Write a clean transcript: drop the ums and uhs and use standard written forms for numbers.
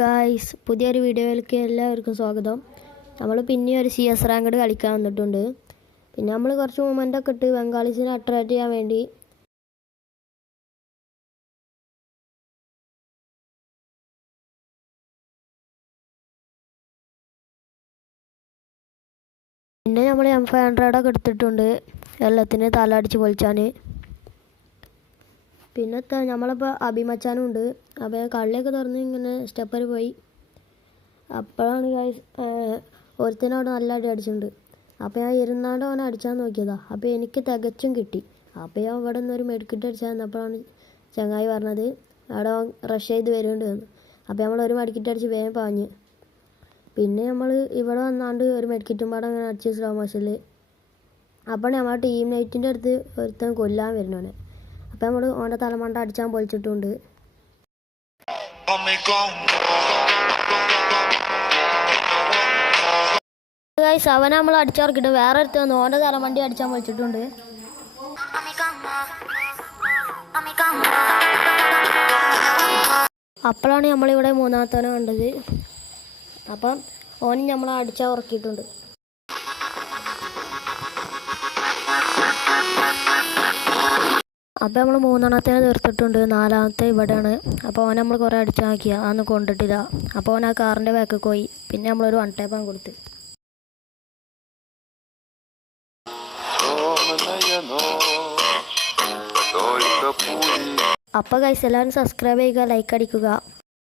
Guys, പുതിയൊരു വീഡിയോയിലേക്ക് എല്ലാവർക്കും സ്വാഗതം. നമ്മൾ പിന്നെ ഒരു CS റാങ്കഡ് കളിക്കാൻ വന്നിട്ടുണ്ട്. പിന്നെ നമ്മൾ കുറച്ച് മൊമെൻ്റൊക്കെ ഇട്ട് ബംഗാളീസിനെ അട്രാക്റ്റ് ചെയ്യാൻ വേണ്ടി പിന്നെ നമ്മൾ M500 എടുത്തിട്ടുണ്ട് എല്ലാത്തിനും തല അടിച്ച് പൊളിച്ചാൻ. പിന്നെ നമ്മളിപ്പോൾ അഭിമച്ചാനും ഉണ്ട്. അപ്പോൾ കള്ളിയൊക്കെ തുറന്ന് ഇങ്ങനെ സ്റ്റെപ്പർ പോയി. അപ്പോഴാണ് ഒരുത്തിനോട് നല്ല അടി അടിച്ചിട്ടുണ്ട്. അപ്പോൾ ഞാൻ ഇരുന്നാണ്ട് അവനെ അടിച്ചാൽ നോക്കിയതാണ്. അപ്പോൾ എനിക്ക് തികച്ചും കിട്ടി. അപ്പോൾ ഞാൻ ഇവിടെ നിന്ന് ഒരു മെഡിക്കറ്റ് അടിച്ചാൽ തന്നപ്പോഴാണ് ചങ്ങായി പറഞ്ഞത് അവിടെ റഷ് ചെയ്ത് വരുന്നുണ്ട് എന്ന്. അപ്പോൾ നമ്മൾ ഒരു മെഡിക്കറ്റ് അടിച്ച് വേഗം പാഞ്ഞ്. പിന്നെ നമ്മൾ ഇവിടെ വന്നാണ്ട് ഒരു മെഡിക്കറ്റും പാടെ അങ്ങനെ അടിച്ച് സ്ലോ മോഷനിൽ. അപ്പോൾ നമ്മൾ ടീം നൈറ്റിൻ്റെ അടുത്ത് ഒരുത്തൻ കൊല്ലാൻ വരുന്നവനെ. അപ്പോൾ നമ്മൾ ഓൻ്റെ തലമണ്ട അടിച്ചാൽ പൊളിച്ചിട്ടുണ്ട്. അവനെ നമ്മൾ അടിച്ചവർക്കിട്ട് വേറെ അടുത്ത് വന്ന് ഓൻ്റെ തലമണ്ടി അടിച്ചാൽ പൊളിച്ചിട്ടുണ്ട്. അപ്പോഴാണ് നമ്മളിവിടെ മൂന്നാമത്തവനെ കണ്ടത്. അപ്പം ഓനും നമ്മൾ അടിച്ചാൽ ഉറക്കിയിട്ടുണ്ട്. അപ്പോൾ നമ്മൾ മൂന്നെണ്ണത്തിനെ തീർത്തിട്ടുണ്ട്. നാലാമത്തെ ഇവിടെയാണ്. അപ്പോൾ ഓനെ നമ്മൾ കുറേ അടിച്ചാക്കിയ അതൊന്നും കൊണ്ടിട്ടില്ല. അപ്പോൾ ഓൻ ആ കാറിൻ്റെ ബാക്കിൽ പോയി. പിന്നെ നമ്മളൊരു 1 ടൈപ്പാൻ കൊടുത്ത്. അപ്പോൾ ഗൈസ് എല്ലാവരും സബ്സ്ക്രൈബ് ചെയ്യുക, ലൈക്ക് അടിക്കുക.